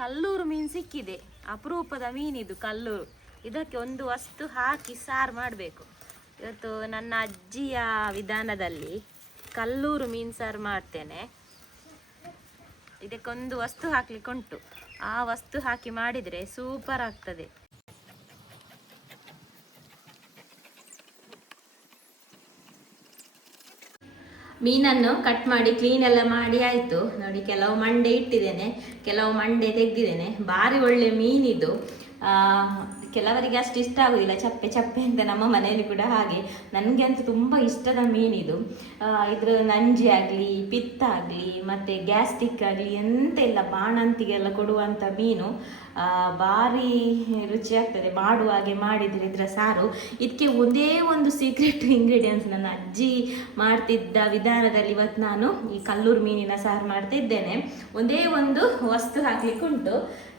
ಕಲ್ಲೂರು ಮೀನು ಸಿಕ್ಕಿದೆ. ಅಪರೂಪದ ಮೀನಿದು ಕಲ್ಲೂರು. ಇದಕ್ಕೆ ಒಂದು ವಸ್ತು ಹಾಕಿ ಸಾರು ಮಾಡಬೇಕು. ಇವತ್ತು ನನ್ನ ಅಜ್ಜಿಯ ವಿಧಾನದಲ್ಲಿ ಕಲ್ಲೂರು ಮೀನು ಸಾರು ಮಾಡ್ತೇನೆ. ಇದಕ್ಕೊಂದು ವಸ್ತು ಹಾಕ್ಲಿಕ್ಕೆ ಉಂಟು ಆ ವಸ್ತು ಹಾಕಿ ಮಾಡಿದರೆ ಸೂಪರ್ ಆಗ್ತದೆ. ಮೀನನ್ನು ಕಟ್ ಮಾಡಿ ಕ್ಲೀನ್ ಎಲ್ಲ ಮಾಡಿ ಆಯಿತು. ನೋಡಿ, ಕೆಲವು ಮಂಡೆ ಇಟ್ಟಿದ್ದೇನೆ, ಕೆಲವು ಮಂಡೆ ತೆಗೆದಿದ್ದೇನೆ. ಭಾರಿ ಒಳ್ಳೆ ಮೀನಿದು. ಕೆಲವರಿಗೆ ಅಷ್ಟು ಇಷ್ಟ ಆಗುದಿಲ್ಲ, ಚಪ್ಪೆ ಚಪ್ಪೆ ಅಂತ ನಮ್ಮ ಮನೆಯಲ್ಲಿ ಕೂಡ ಹಾಗೆ. ನನಗೆ ಅಂತೂ ತುಂಬ ಇಷ್ಟದ ಮೀನಿದು ಇದರ ನಂಜಿ ಆಗಲಿ, ಪಿತ್ತ ಆಗಲಿ, ಮತ್ತು ಗ್ಯಾಸ್ಟಿಕ್ ಆಗಲಿ ಎಂತ ಇಲ್ಲ, ಬಾಣಂತಿಗೆಲ್ಲ ಕೊಡುವಂಥ ಮೀನು. ಭಾರಿ ರುಚಿ ಆಗ್ತದೆ. ಮಾಡುವ ಹಾಗೆ ಮಾಡಿದರೆ ಇದರ ಸಾರು. ಇದಕ್ಕೆ ಒಂದೇ ಒಂದು ಸೀಕ್ರೆಟ್ ಇಂಗ್ರೀಡಿಯೆಂಟ್ಸ್ ನನ್ನ ಅಜ್ಜಿ ಮಾಡ್ತಿದ್ದ ವಿಧಾನದಲ್ಲಿ ಇವತ್ತು ನಾನು ಈ ಕಲ್ಲೂರು ಮೀನಿನ ಸಾರು ಮಾಡ್ತಿದ್ದೇನೆ. ಒಂದೇ ಒಂದು ವಸ್ತು ಹಾಕ್ಲಿಕ್ಕೆ ಉಂಟು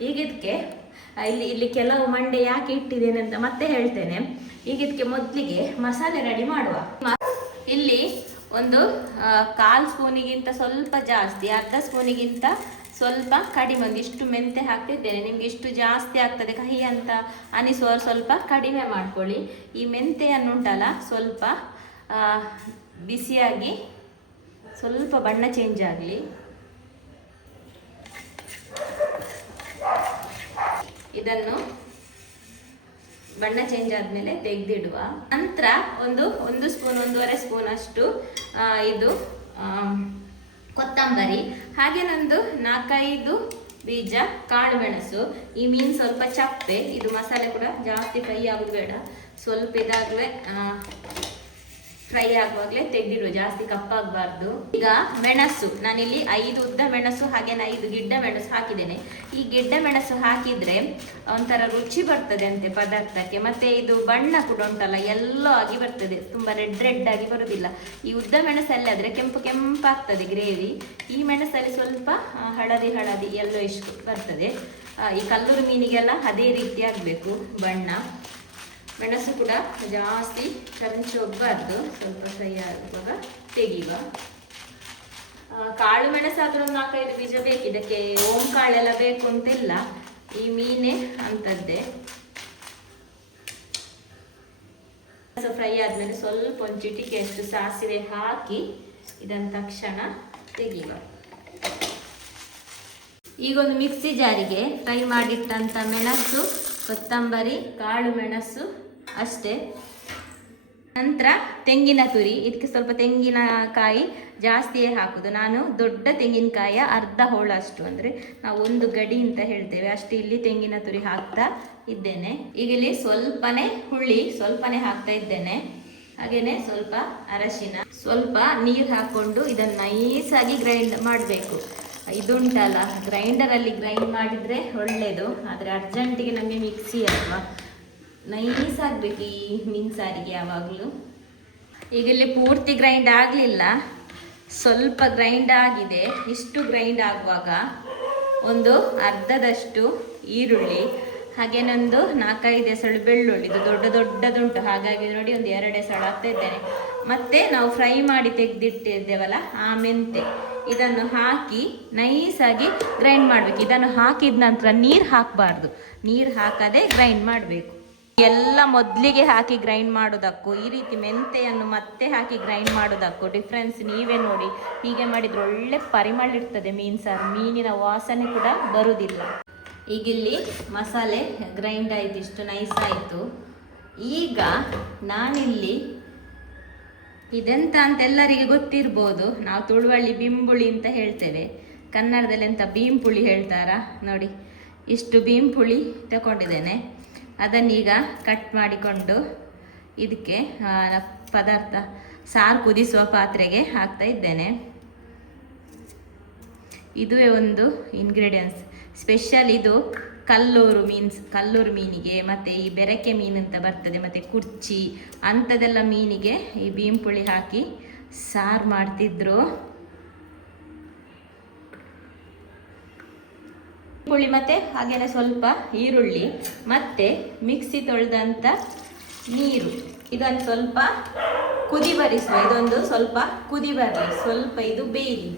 ಈಗ ಇದಕ್ಕೆ ಇಲ್ಲಿ ಇಲ್ಲಿ ಕೆಲವು ಮಂಡೆ ಯಾಕೆ ಇಟ್ಟಿದ್ದೇನೆ ಅಂತ ಮತ್ತೆ ಹೇಳ್ತೇನೆ. ಈಗ ಇದಕ್ಕೆ ಮೊದಲಿಗೆ ಮಸಾಲೆ ರೆಡಿ ಮಾಡುವ. ಇಲ್ಲಿ ಒಂದು ಕಾಲ್ ಸ್ಪೂನಿಗಿಂತ ಸ್ವಲ್ಪ ಜಾಸ್ತಿ, ಅರ್ಧ ಸ್ಪೂನಿಗಿಂತ ಸ್ವಲ್ಪ ಕಡಿಮೆ ಒಂದು ಇಷ್ಟು ಮೆಂತೆ ಹಾಕ್ತಿದ್ದೇನೆ ನಿಮ್ಗೆ ಇಷ್ಟು ಜಾಸ್ತಿ ಆಗ್ತದೆ ಕಹಿ ಅಂತ ಅನಿಸುವವರು ಸ್ವಲ್ಪ ಕಡಿಮೆ ಮಾಡ್ಕೊಳ್ಳಿ. ಈ ಮೆಂತೆಯನ್ನುಂಟಲ್ಲ, ಸ್ವಲ್ಪ ಬಿಸಿಯಾಗಿ ಸ್ವಲ್ಪ ಬಣ್ಣ ಚೇಂಜ್ ಆಗಲಿ. ಇದನ್ನು ಬಣ್ಣ ಚೇಂಜ್ ಆದಮೇಲೆ ತೆಗೆದಿಡುವ. ನಂತರ ಒಂದು ಒಂದು ಸ್ಪೂನ್ ಒಂದೂವರೆ ಸ್ಪೂನ್ ಅಷ್ಟು ಇದು ಕೊತ್ತಂಬರಿ, ಹಾಗೆ ನಂದು ನಾಲ್ಕೈದು ಬೀಜ ಕಾಳು ಮೆಣಸು ಈ ಮೀನು ಸ್ವಲ್ಪ ಚಪ್ಪೆ, ಇದು ಮಸಾಲೆ ಕೂಡ ಜಾಸ್ತಿ ಫ್ರೈ ಆಗೋದು ಬೇಡ. ಸ್ವಲ್ಪ ಇದಾಗಲೇ ಫ್ರೈ ಆಗುವಾಗಲೇ ತೆಗೆದಿಡುವ, ಜಾಸ್ತಿ ಕಪ್ಪಾಗಬಾರ್ದು. ಈಗ ಮೆಣಸು, ನಾನಿಲ್ಲಿ ಐದು ಉದ್ದ ಮೆಣಸು ಹಾಗೇನೆ ಐದು ಗಿಡ್ಡ ಮೆಣಸು ಹಾಕಿದ್ದೇನೆ. ಈ ಗಿಡ್ಡ ಮೆಣಸು ಹಾಕಿದ್ರೆ ಒಂಥರ ರುಚಿ ಬರ್ತದೆ ಅಂತೆ ಪದಾರ್ಥಕ್ಕೆ. ಮತ್ತೆ ಇದು ಬಣ್ಣ ಕೂಡ ಉಂಟಲ್ಲ ಎಲ್ಲೋ ಆಗಿ ಬರ್ತದೆ. ತುಂಬಾ ರೆಡ್ ರೆಡ್ ಆಗಿ ಬರುದಿಲ್ಲ. ಈ ಉದ್ದ ಮೆಣಸಲ್ಲಿ ಆದ್ರೆ ಕೆಂಪು ಕೆಂಪಾಗ್ತದೆ ಗ್ರೇವಿ. ಈ ಮೆಣಸಲ್ಲಿ ಸ್ವಲ್ಪ ಹಳದಿ ಹಳದಿ ಎಲ್ಲೋ ಇಷ್ಟು ಬರ್ತದೆ ಈ ಕಲ್ಲೂರು ಮೀನಿಗೆಲ್ಲ ಅದೇ ರೀತಿ ಆಗಬೇಕು ಬಣ್ಣ. ಮೆಣಸು ಕೂಡ ಜಾಸ್ತಿ ಚಮಚ ಹೋಗ್ಬಾರ್ದು ಸ್ವಲ್ಪ ಫ್ರೈ ಆಗುವಾಗ ತೆಗಿಯುವ ಕಾಳು ಮೆಣಸಾದ್ರೂ ಒಂದು ನಾಲ್ಕೈದು ಬೀಜ ಬೇಕು. ಇದಕ್ಕೆ ಓಂ ಕಾಳೆಲ್ಲ ಬೇಕು ಅಂತಿಲ್ಲ. ಈ ಮೀನೇ ಅಂತದ್ದೇ ಫ್ರೈ ಆದಮೇಲೆ ಸ್ವಲ್ಪ ಒಂದು ಚಿಟಿಕೆ ಅಷ್ಟು ಸಾಸಿವೆ ಹಾಕಿ ಇದನ್ನ ತಕ್ಷಣ ತೆಗಿಯುವ ಈಗ ಒಂದು ಮಿಕ್ಸಿ ಜಾರಿಗೆ ಫ್ರೈ ಮಾಡಿಟ್ಟಂಥ ಮೆಣಸು, ಕೊತ್ತಂಬರಿ, ಕಾಳು ಮೆಣಸು ಅಷ್ಟೇ. ನಂತರ ತೆಂಗಿನ ತುರಿ, ಇದಕ್ಕೆ ಸ್ವಲ್ಪ ತೆಂಗಿನಕಾಯಿ ಜಾಸ್ತಿಯೇ ಹಾಕುದು. ನಾನು ದೊಡ್ಡ ತೆಂಗಿನಕಾಯಿಯ ಅರ್ಧ ಹೋಳಷ್ಟು ಅಂದರೆ ನಾವು ಒಂದು ಗಡಿ ಅಂತ ಹೇಳ್ತೇವೆ. ಅಷ್ಟು ಇಲ್ಲಿ ತೆಂಗಿನ ತುರಿ ಹಾಕ್ತಾ ಇದ್ದೇನೆ. ಈಗ ಸ್ವಲ್ಪನೇ ಹುಳಿ ಸ್ವಲ್ಪನೇ ಹಾಕ್ತಾ ಇದ್ದೇನೆ. ಹಾಗೇನೆ ಸ್ವಲ್ಪ ಅರಶಿನ, ಸ್ವಲ್ಪ ನೀರು ಹಾಕ್ಕೊಂಡು ಇದನ್ನು ನೈಸಾಗಿ ಗ್ರೈಂಡ್ ಮಾಡಬೇಕು. ಇದುಂಟಲ್ಲ ಗ್ರೈಂಡರಲ್ಲಿ ಗ್ರೈಂಡ್ ಮಾಡಿದರೆ ಒಳ್ಳೆಯದು ಆದರೆ ಅರ್ಜೆಂಟಿಗೆ ನಮಗೆ ಮಿಕ್ಸಿ ಅಲ್ವಾ? ನೈಸ್ ಆಗಬೇಕು ಈ ಮೀನು ಸಾರಿಗೆ ಯಾವಾಗಲೂ. ಈಗ ಇಲ್ಲಿ ಪೂರ್ತಿ ಗ್ರೈಂಡ್ ಆಗಲಿಲ್ಲ. ಸ್ವಲ್ಪ ಗ್ರೈಂಡ್ ಆಗಿದೆ. ಇಷ್ಟು ಗ್ರೈಂಡ್ ಆಗುವಾಗ ಒಂದು ಅರ್ಧದಷ್ಟು ಈರುಳ್ಳಿ ಹಾಗೇನೊಂದು ನಾಲ್ಕೈದು ಎಸಳು ಬೆಳ್ಳುಳ್ಳಿ. ಇದು ದೊಡ್ಡ ದೊಡ್ಡದುಂಟು. ಹಾಗಾಗಿ ನೋಡಿ ಒಂದು ಎರಡು ಎಸಳು ಹಾಕ್ತಾ ಇದ್ದೇನೆ. ಮತ್ತೆ ನಾವು ಫ್ರೈ ಮಾಡಿ ತೆಗೆದಿಟ್ಟಿದ್ದೇವಲ್ಲ ಆ ಮೆಂತೆ. ಇದನ್ನು ಹಾಕಿ ನೈಸಾಗಿ ಗ್ರೈಂಡ್ ಮಾಡಬೇಕು. ಇದನ್ನು ಹಾಕಿದ ನಂತರ ನೀರು ಹಾಕಬಾರ್ದು. ನೀರು ಹಾಕದೆ ಗ್ರೈಂಡ್ ಮಾಡಬೇಕು. ಎಲ್ಲ ಮೊದಲಿಗೆ ಹಾಕಿ ಗ್ರೈಂಡ್ ಮಾಡೋದಕ್ಕೂ, ಈ ರೀತಿ ಮೆಂತೆಯನ್ನು ಮತ್ತೆ ಹಾಕಿ ಗ್ರೈಂಡ್ ಮಾಡೋದಕ್ಕೂ ಡಿಫ್ರೆನ್ಸ್ ನೀವೇ ನೋಡಿ. ಹೀಗೆ ಮಾಡಿದ್ರೆ ಒಳ್ಳೆ ಪರಿಮಳ ಇರ್ತದೆ ಮೀನು ಸಾರು. ಮೀನಿನ ವಾಸನೆ ಕೂಡ ಬರುವುದಿಲ್ಲ ಈಗ ಇಲ್ಲಿ ಮಸಾಲೆ ಗ್ರೈಂಡ್ ಆಯಿತು, ಇಷ್ಟು ನೈಸ್ ಆಯಿತು. ಈಗ ನಾನಿಲ್ಲಿ ಇದೆಂತ ಅಂತ ಎಲ್ಲರಿಗೆ ಗೊತ್ತಿರ್ಬೋದು. ನಾವು ತುಳುವಳ್ಳಿ ಬಿಂಬುಳಿ ಅಂತ ಹೇಳ್ತೇವೆ. ಕನ್ನಡದಲ್ಲಿ ಎಂತ ಬೀಂಪುಳಿ ಹೇಳ್ತಾರಾ? ನೋಡಿ, ಇಷ್ಟು ಬೀಂಪುಳಿ ತಗೊಂಡಿದ್ದೇನೆ. ಅದನ್ನೀಗ ಕಟ್ ಮಾಡಿಕೊಂಡು ಇದಕ್ಕೆ ಪದಾರ್ಥ, ಸಾರು ಕುದಿಸುವ ಪಾತ್ರೆಗೆ ಹಾಕ್ತಾ ಇದ್ದೇನೆ. ಇದುವೇ ಒಂದು ಇಂಗ್ರೀಡಿಯೆಂಟ್ಸ್ ಸ್ಪೆಷಲ್ ಇದು ಕಲ್ಲೂರು ಮೀನ್ಸ್ ಕಲ್ಲೂರು ಮೀನಿಗೆ ಮತ್ತು ಈ ಬೆರಕೆ ಮೀನು ಅಂತ ಬರ್ತದೆ, ಮತ್ತು ಕುರ್ಚಿ, ಅಂಥದ್ದೆಲ್ಲ ಮೀನಿಗೆ ಈ ಬೀಂಪುಳಿ ಹಾಕಿ ಸಾರು ಮಾಡ್ತಿದ್ರು. ಪುಳಿ ಮತ್ತೆ ಹಾಗೆಯೇ ಸ್ವಲ್ಪ ಈರುಳ್ಳಿ ಮತ್ತೆ ಮಿಕ್ಸಿ ತೊಳೆದಂಥ ನೀರು. ಇದನ್ನು ಸ್ವಲ್ಪ ಕುದಿ ಬರಿಸುವ, ಇದೊಂದು ಸ್ವಲ್ಪ ಕುದಿ ಬರಲಿ, ಸ್ವಲ್ಪ ಇದು ಬೇಯಲಿ.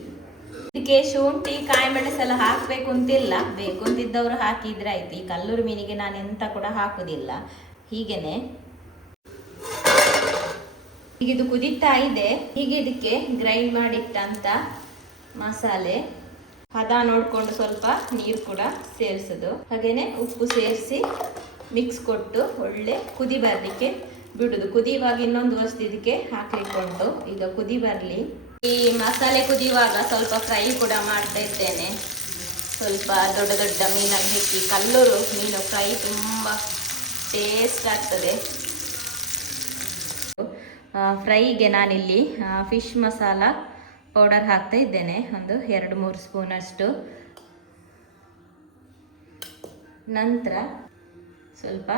ಇದಕ್ಕೆ ಶುಂಠಿ ಕಾಯಿ ಮೆಣಸೆಲ್ಲ ಹಾಕಬೇಕು ಅಂತಿಲ್ಲ. ಬೇಕು ಅಂತಿದ್ದವರು ಹಾಕಿದ್ರೆ ಆಯ್ತು. ಈ ಕಲ್ಲೂರು ಮೀನಿಗೆ ನಾನು ಎಂತ ಕೂಡ ಹಾಕುದಿಲ್ಲ. ಹೀಗೇನೆ. ಈಗ ಇದು ಕುದೀತಾ ಇದೆ. ಹೀಗೆ ಇದಕ್ಕೆ ಗ್ರೈಂಡ್ ಮಾಡಿಟ್ಟಂತ ಮಸಾಲೆ. ಹದ ನೋಡ್ಕೊಂಡು ಸ್ವಲ್ಪ ನೀರು ಕೂಡ ಸೇರಿಸೋದು. ಹಾಗೇನೆ ಉಪ್ಪು ಸೇರಿಸಿ ಮಿಕ್ಸ್ ಕೊಟ್ಟು ಒಳ್ಳೆ ಕುದಿ ಬರಲಿಕ್ಕೆ ಬಿಡುದು. ಕುದಿಯುವಾಗ ಇನ್ನೊಂದು ವರ್ಷ ಇದಕ್ಕೆ ಹಾಕ್ಲಿಕ್ಕೆ ಈಗ ಕುದಿ ಬರಲಿ. ಈ ಮಸಾಲೆ ಕುದಿಯುವಾಗ ಸ್ವಲ್ಪ ಫ್ರೈ ಕೂಡ ಮಾಡ್ತಾ ಇದ್ದೇನೆ. ಸ್ವಲ್ಪ ದೊಡ್ಡ ದೊಡ್ಡ ಮೀನನ್ನು ಹೆಕ್ಕಿ ಕಲ್ಲೂರು ಮೀನು ಫ್ರೈ ತುಂಬ ಟೇಸ್ಟ್ ಆಗ್ತದೆ. ಫ್ರೈಗೆ ನಾನಿಲ್ಲಿ ಫಿಶ್ ಮಸಾಲ ಪೌಡರ್ ಹಾಕ್ತಾ ಇದ್ದೇನೆ, ಒಂದು ಎರಡು ಮೂರು ಸ್ಪೂನಷ್ಟು. ನಂತರ ಸ್ವಲ್ಪ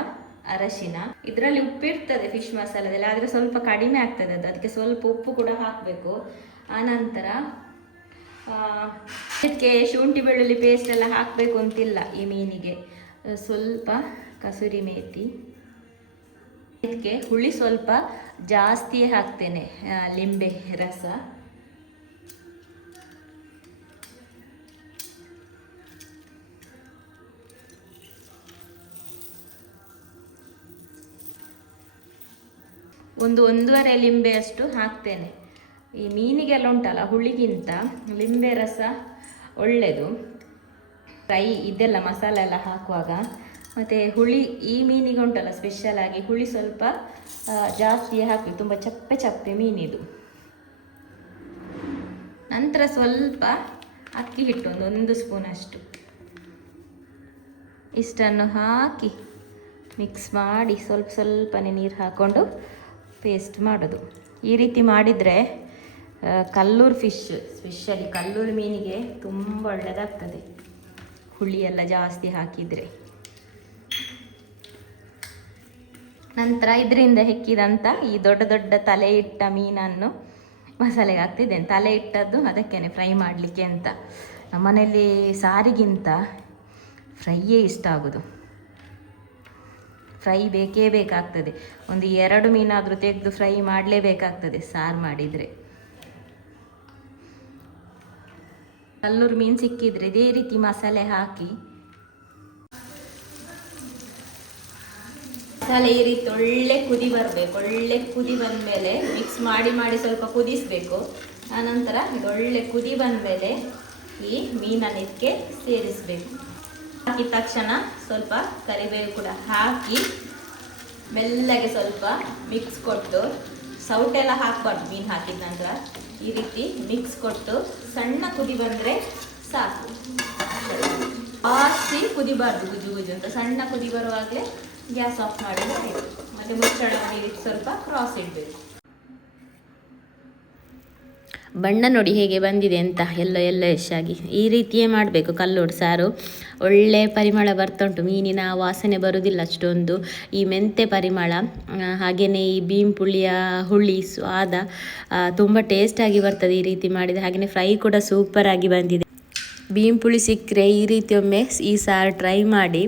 ಅರಶಿನ. ಇದರಲ್ಲಿ ಉಪ್ಪಿರ್ತದೆ ಫಿಶ್ ಮಸಾಲದಲ್ಲಿ, ಆದರೆ ಸ್ವಲ್ಪ ಕಡಿಮೆ ಆಗ್ತದೆ ಅದು. ಅದಕ್ಕೆ ಸ್ವಲ್ಪ ಉಪ್ಪು ಕೂಡ ಹಾಕಬೇಕು. ಆನಂತರ ಇದಕ್ಕೆ ಶುಂಠಿ ಬೆಳ್ಳುಳ್ಳಿ ಪೇಸ್ಟ್ ಎಲ್ಲ ಹಾಕಬೇಕು ಅಂತಿಲ್ಲ ಈ ಮೀನಿಗೆ. ಸ್ವಲ್ಪ ಕಸೂರಿ ಮೇಥಿ ಇದಕ್ಕೆ ಹುಳಿ ಸ್ವಲ್ಪ ಜಾಸ್ತಿಯೇ ಹಾಕ್ತೇನೆ ಲಿಂಬೆ ರಸ. ಒಂದು ಒಂದೂವರೆ ಲಿಂಬೆಯಷ್ಟು ಹಾಕ್ತೇನೆ. ಈ ಮೀನಿಗೆಲ್ಲ ಉಂಟಲ್ಲ, ಹುಳಿಗಿಂತ ಲಿಂಬೆ ರಸ ಒಳ್ಳೆಯದು ಫ್ರೈ ಇದೆಲ್ಲ ಮಸಾಲೆ ಎಲ್ಲ ಹಾಕುವಾಗ. ಮತ್ತು ಹುಳಿ, ಈ ಮೀನಿಗೆ ಉಂಟಲ್ಲ ಸ್ಪೆಷಲ್ ಆಗಿ ಹುಳಿ ಸ್ವಲ್ಪ ಜಾಸ್ತಿ ಹಾಕಿ, ತುಂಬ ಚಪ್ಪೆ ಚಪ್ಪೆ ಮೀನಿದು. ನಂತರ ಸ್ವಲ್ಪ ಅಕ್ಕಿ ಹಿಟ್ಟು, ಒಂದು ಒಂದು ಸ್ಪೂನಷ್ಟು ಇಷ್ಟನ್ನು ಹಾಕಿ ಮಿಕ್ಸ್ ಮಾಡಿ ಸ್ವಲ್ಪ ಸ್ವಲ್ಪನೇ ನೀರು ಹಾಕ್ಕೊಂಡು ಪೇಸ್ಟ್ ಮಾಡೋದು. ಈ ರೀತಿ ಮಾಡಿದರೆ ಕಲ್ಲೂರು ಫಿಶ್ ಸ್ಪೆಷಲಿ ಕಲ್ಲೂರು ಮೀನಿಗೆ ತುಂಬ ಒಳ್ಳೆಯದಾಗ್ತದೆ ಹುಳಿ ಎಲ್ಲ ಜಾಸ್ತಿ ಹಾಕಿದರೆ. ನಂತರ ಇದರಿಂದ ಹೆಕ್ಕಿದಂಥ ಈ ದೊಡ್ಡ ದೊಡ್ಡ ತಲೆ ಇಟ್ಟ ಮೀನನ್ನು ಮಸಾಲೆಗೆ ಹಾಕ್ತಿದ್ದೇನೆ. ತಲೆ ಇಟ್ಟದ್ದು ಅದಕ್ಕೇನೆ ಫ್ರೈ ಮಾಡಲಿಕ್ಕೆ ಅಂತ. ನಮ್ಮನೇಲಿ ಸಾರಿಗಿಂತ ಫ್ರೈಯೇ ಇಷ್ಟ ಆಗೋದು. ಫ್ರೈ ಬೇಕೇ ಬೇಕಾಗ್ತದೆ. ಒಂದು ಎರಡು ಮೀನಾದರೂ ತೆಗೆದು ಫ್ರೈ ಮಾಡಲೇಬೇಕಾಗ್ತದೆ ಸಾರು ಮಾಡಿದರೆ. ಕಲ್ಲೂರು ಮೀನು ಸಿಕ್ಕಿದರೆ ಇದೇ ರೀತಿ ಮಸಾಲೆ ಹಾಕಿ. ಮಸಾಲೆ ಈ ರೀತಿ ಒಳ್ಳೆ ಕುದಿ ಬರಬೇಕು. ಒಳ್ಳೆ ಕುದಿ ಬಂದ ಮೇಲೆ ಮಿಕ್ಸ್ ಮಾಡಿ ಮಾಡಿ ಸ್ವಲ್ಪ ಕುದಿಸ್ಬೇಕು. ಆನಂತರ ಒಳ್ಳೆ ಕುದಿ ಬಂದಮೇಲೆ ಈ ಮೀನನ್ನು ಇದಕ್ಕೆ ಸೇರಿಸಬೇಕು. ಹಾಕಿದ ತಕ್ಷಣ ಸ್ವಲ್ಪ ಕರಿಬೇವು ಕೂಡ ಹಾಕಿ ಮೆಲ್ಲಗೆ ಸ್ವಲ್ಪ ಮಿಕ್ಸ್ ಕೊಟ್ಟು ಸೌಟೆಲ್ಲ ಹಾಕಬಾರ್ದು, ಮೀನು ಹಾಕಿದ ನಂತರ. ಈ ರೀತಿ ಮಿಕ್ಸ್ ಕೊಟ್ಟು ಸಣ್ಣ ಕುದಿ ಬಂದರೆ ಸಾಕು. ಜಾಸ್ತಿ ಕುದಿಬಾರ್ದು ಗುಜು ಗುಜು ಅಂತ ಸಣ್ಣ ಕುದಿ ಬರುವಾಗಲೇ ಗ್ಯಾಸ್ ಆಫ್ ಮಾಡಿದ್ರೆ ಮತ್ತು ಮತ್ತೆ ಮುಚ್ಚಳ ಮಾಡಿ ಸ್ವಲ್ಪ ಕ್ರಾಸ್ ಇಡಬೇಕು. ಬಣ್ಣ ನೋಡಿ ಹೇಗೆ ಬಂದಿದೆ ಅಂತ ಎಲ್ಲ ಎಲ್ಲೋ ಆಗಿ ಈ ರೀತಿಯೇ ಮಾಡಬೇಕು ಕಲ್ಲೋಡು ಸಾರು. ಒಳ್ಳೆ ಪರಿಮಳ ಬರ್ತಾ ಉಂಟು. ಮೀನಿನ ವಾಸನೆ ಬರುವುದಿಲ್ಲ ಅಷ್ಟೊಂದು. ಈ ಮೆಂತೆ ಪರಿಮಳ ಹಾಗೆಯೇ ಈ ಬೀಮ್ ಪುಳಿಯ ಹುಳಿ ಸ್ವಾದ ತುಂಬ ಟೇಸ್ಟಾಗಿ ಬರ್ತದೆ ಈ ರೀತಿ ಮಾಡಿದೆ ಹಾಗೆಯೇ ಫ್ರೈ ಕೂಡ ಸೂಪರಾಗಿ ಬಂದಿದೆ. ಬೀಮ್ ಪುಳಿ ಸಿಕ್ಕರೆ ಈ ರೀತಿ ಒಮ್ಮೆ ಈ ಸಾರು ಟ್ರೈ ಮಾಡಿ.